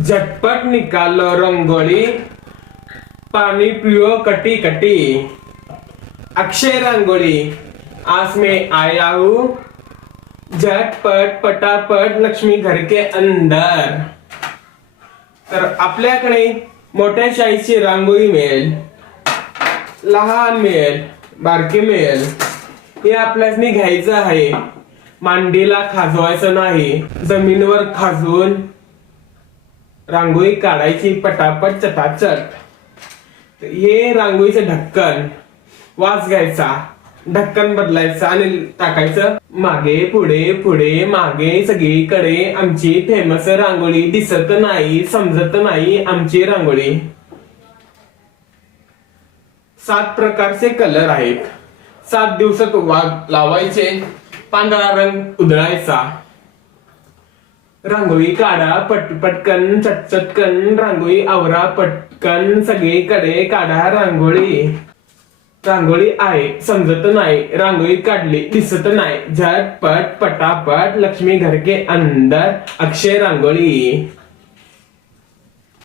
झटपट निकालो रंगोली, पानी पियो कटी कटी। अक्षय रंगोली, आज मैं आया हूँ, झटपट पटापट लक्ष्मी घर के अंदर। तर आपल्याकडे मोठ्या शाईची रांगोळी मिळेल, लहान मिळेल, बारकी मिळेल। हे आपल्यास घ्यायचं आहे, मांडीला खाजवायचं नाही, जमिनीवर खाजवून रांगोळी काढायची पटापट चटाचट। हे रांगोळीचं ढक्कन वास घ्यायचा, ढक्कन बदलायचं आणि टाकायचं मागे पुढे पुढे मागे सगळीकडे। आमची फेमस रांगोळी दिसत नाही, समजत नाही आमची रांगोळी। 7 प्रकारचे कलर आहेत, 7 दिवसात लावायचे, पांढरा रंग उधळायचा। रांगोळी काढा पटपटकन चटचटकन, रांगोळी आवरा पटकन, सगळीकडे काढा रांगोळी। रांगोळी आहे समजत नाही, रांगोळी काढली दिसत नाही, झटपट पटापट लक्ष्मी घर के अंदर अक्षय रांगोळी।